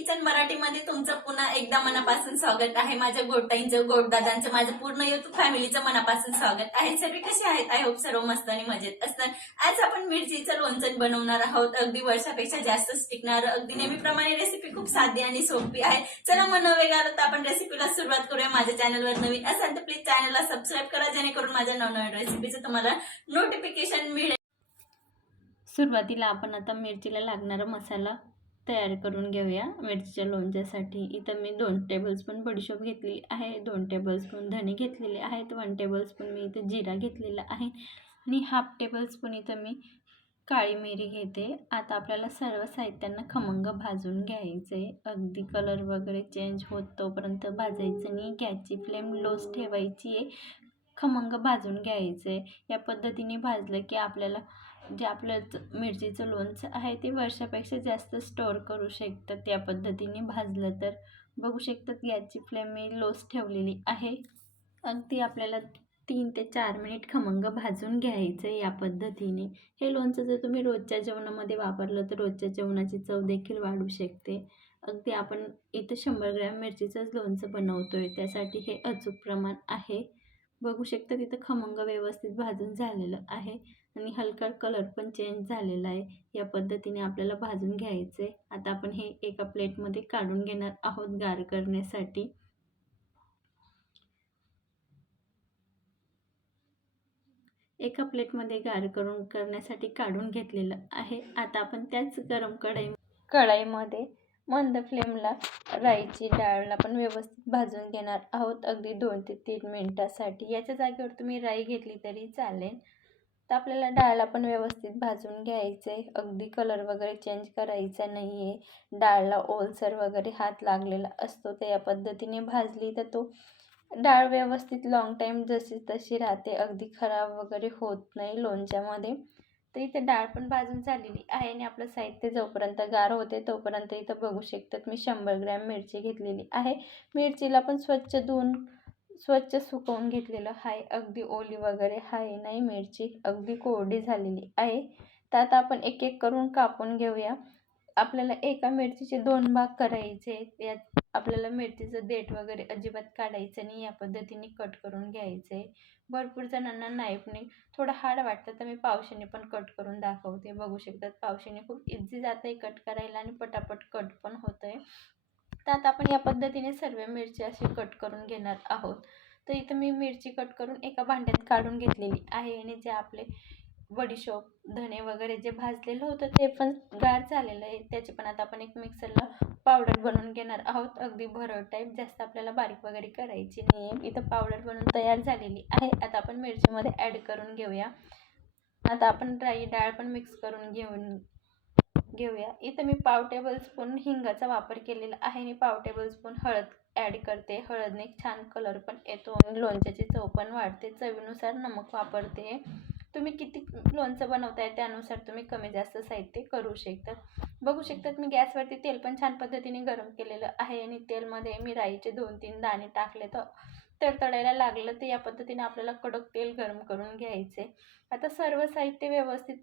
Kitchen मराठीमध्ये तुमचं पुन्हा एकदा मनापासून स्वागत आहे। माझ्या गोडताईंचं, गोडदादांचं, माझं पूर्ण युट्यूब फॅमिलीचं मनापासून स्वागत आहे। सर्व कसे आहेत? आय होप सर्व मस्त आणि मजेत असतात। आज आपण मिरचीचं लोणचं बनवणार आहोत। अगदी वर्षापेक्षा जास्त टिकणार, अगदी नेहमीप्रमाणे रेसिपी खूप साधी आणि सोपी आहे। चला मग न वेळ घालवता आपण रेसिपीला सुरुवात करूया। माझ्या चॅनलवर नवीन असाल तर प्लीज चॅनलला सबस्क्राईब करा, जेणेकरून माझ्या नवनवीन रेसिपीचं तुम्हाला नोटिफिकेशन मिळेल। सुरुवातीला आपण आता मिरचीला लागणारा मसाला तयार करून घेऊया। मिरचीच्या लोणच्यासाठी इथं मी 2 टेबलस्पून बडीशोप घेतलेली आहे, 2 टेबलस्पून धणे घेतलेले आहेत, 1 टेबलस्पून मी इथं जिरा घेतलेला आहे आणि 1/2 टेबलस्पून इथं मी काळी मिरी घेते। आता आपल्याला सर्व साहित्यांना खमंग भाजून घ्यायचं आहे। अगदी कलर वगैरे चेंज होत तोपर्यंत भाजायचं नाही, गॅसची फ्लेम लोच ठेवायची आहे, खमंग भाजून घ्यायचं आहे। या पद्धतीने भाजलं की आपल्याला जे आपलं मिरचीचं लोणचं आहे ते वर्षापेक्षा जास्त स्टोअर करू शकतात। त्या पद्धतीने भाजलं तर बघू शकतात गॅसची फ्लेम मी लोच ठेवलेली आहे। अगदी आपल्याला 3 ते 4 मिनिट खमंग भाजून घ्यायचं आहे या पद्धतीने। हे लोणचं जर तुम्ही रोजच्या जेवणामध्ये वापरलं तर रोजच्या जेवणाची चव देखील वाढू शकते। अगदी आपण इथं 100 ग्रॅम मिरचीचंच लोणचं बनवतोय, त्यासाठी हे अचूक प्रमाण आहे। बघू शकता तिथं खमंग व्यवस्थित भाजून झालेलं आहे आणि हलका कलर पण चेंज झालेला आहे। या पद्धतीने आपल्याला भाजून घ्यायचे। आता आपण हे एका प्लेटमध्ये काढून घेणार आहोत गार करण्यासाठी। एका प्लेटमध्ये गार करण्यासाठी काढून घेतलेलं आहे। आता आपण त्याच गरम कढईमध्ये मंद फ्लेमला राईची डाळ आपण व्यवस्थित भाजून घेणार आहोत, अगदी 2 ते 3 मिनिटासाठी। याच्या जागेवर तुम्ही राई घेतली तरी चालेल। तर आपल्याला डाळला पण व्यवस्थित भाजून घ्यायचं आहे, अगदी कलर वगैरे चेंज करायचा नाही आहे। डाळला ओलसर वगैरे हात लागलेला असतो, तर या पद्धतीने भाजली तर तो डाळ व्यवस्थित लॉंग टाईम जशी तशी राहते, अगदी खराब वगैरे होत नाही लोणच्यामध्ये। तर इथे डाळ पण भाजून झालेली आहे आणि आपलं साहित्य जोपर्यंत गार होते तोपर्यंत इथं बघू शकतात मी 100 ग्रॅम मिरची घेतलेली आहे। मिरचीला पण स्वच्छ धुवून स्वच्छ सुकवून घेतलेलं आहे, अगदी ओली वगैरे आहे नाही मिरची, अगदी कोरडी झालेली आहे। तर आता आपण एक एक करून कापून घेऊया। आपल्याला एका मिरचीचे 2 भाग करायचे। यात आपल्याला मिरचीचं देठ वगैरे अजिबात काढायचं नाही, या पद्धतीने कट करून घ्यायचे। भरपूर जणांना नाईफने थोडं हार्ड वाटतं, तर मी पावशीने पण कट करून दाखवते। बघू शकतात पावशीने खूप इझी जातं आहे कट करायला आणि पटापट कट पण होतं आहे। तर आता आपण या पद्धतीने सर्व मिरची अशी कट करून घेणार आहोत। तर इथं मी मिरची कट करून एका भांड्यात काढून घेतलेली आहे आणि जे आपले बडीशोप, धणे वगैरे जे भाजलेलं होतं ते पण गार झालेलं आहे, त्याची पण आता आपण एक मिक्सरला पावडर बनवून घेणार आहोत, अगदी भरड टाईप, जास्त आपल्याला बारीक वगैरे करायची नाही आहे। इथं पावडर बनवून तयार झालेली आहे। आता आपण मिरचीमध्ये ॲड करून घेऊया। आता आपण राई डाळ पण मिक्स करून घेऊया। इथं मी पाव टेबलस्पून हिंगाचा वापर केलेला आहे आणि पाव टेबलस्पून हळद ॲड करते। हळदने छान कलर पण येतो आणि लोणच्याची चव पण वाढते। चवीनुसार नमक वापरते। तुम्ही किती लोणचं बनवताय त्यानुसार तुम्ही कमी जास्त साहित्य करू शकता। बघू शकतात मी गॅसवरती तेल पण छान पद्धतीने गरम केलेलं आहे आणि तेलमध्ये मी राईचे 2-3 दाणे टाकले, तर तडतडायला लागलं, तर या पद्धतीने आपल्याला कडक तेल गरम करून घ्यायचे। आता सर्व साहित्य व्यवस्थित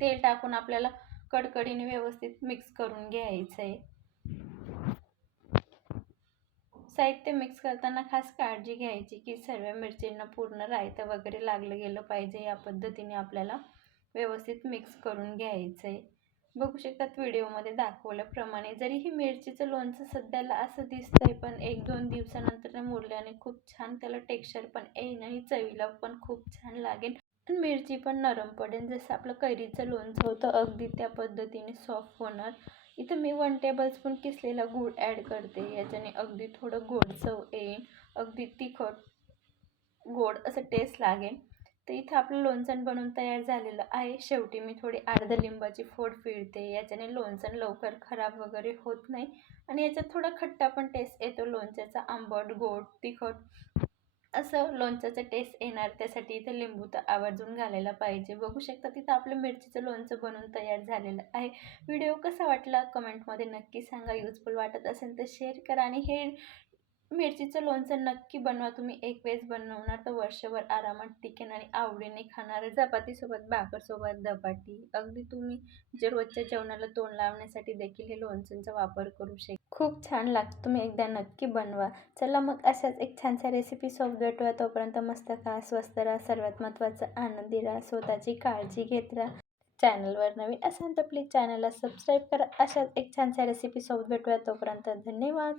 तेल टाकून आपल्याला कडकडीने व्यवस्थित मिक्स करून घ्यायचं आहे। साहित्य मिक्स करताना खास काळजी घ्यायची की सर्व मिरचींना पूर्ण रायतं वगैरे लागलं गेलं पाहिजे। या पद्धतीने आपल्याला व्यवस्थित मिक्स करून घ्यायचं आहे। बघू शकतात व्हिडिओमध्ये दाखवल्याप्रमाणे, जरी ही मिरचीचं लोणचं सध्याला असं दिसतंय, पण 1-2 दिवसानंतर मुरल्याने खूप छान त्याला टेक्स्चर पण येईल आणि चवीला पण खूप छान लागेल आणि मिरची पण नरम पडेल। जसं आपलं कैरीचं लोणचं होतं अगदी त्या पद्धतीने सॉफ्ट होणार। इथं मी 1 टेबलस्पून किसलेला गूळ ॲड करते, याच्याने अगदी थोडं गोड चव येईल, अगदी तिखट गोड असं टेस्ट लागेल। तर इथं आपलं लोणचं बनवून तयार झालेलं आहे। शेवटी मी थोडी अर्ध लिंबाची फोड पिळते, याच्याने लोणचं लवकर खराब वगैरे होत नाही आणि याच्यात थोडा खट्टा पण टेस्ट येतो लोणच्याचा, आंबट, गोड, तिखट असं लोणच्याचं टेस्ट येणार, त्यासाठी इथं लिंबू तर आवर्जून घालायला पाहिजे। बघू शकता तिथं आपलं मिरचीचं लोणचं बनवून तयार झालेलं आहे। व्हिडिओ कसा वाटला कमेंटमध्ये नक्की सांगा। युजफुल वाटत असेल तर शेअर करा आणि हे मिरचीचं लोणचं नक्की बनवा. तुम्ही एक वेळेस बनवणार तर वर्षभर आरामात टिकेन आणि आवडीने खाणार. चपातीसोबत, भाकरसोबत, धपाटी, अगदी तुम्ही जे रोजच्या जेवणाला तोंड लावण्यासाठी देखील हे लोणच्यांचा वापर करू शकता. खूप छान लागतं. तुम्ही एकदा नक्की बनवा. चला मग अशाच एक छानशा रेसिपी सोबत भेटूया. तोपर्यंत मस्त खा, स्वस्त राहा, सर्वात महत्त्वाचं आनंदी राहा, स्वतःची काळजी घेत राहा. चॅनलवर नवीन असाल तर प्लीज चॅनलला सबस्क्राईब करा. अशाच एक छानशा रेसिपी सोबत भेटूया. तोपर्यंत धन्यवाद.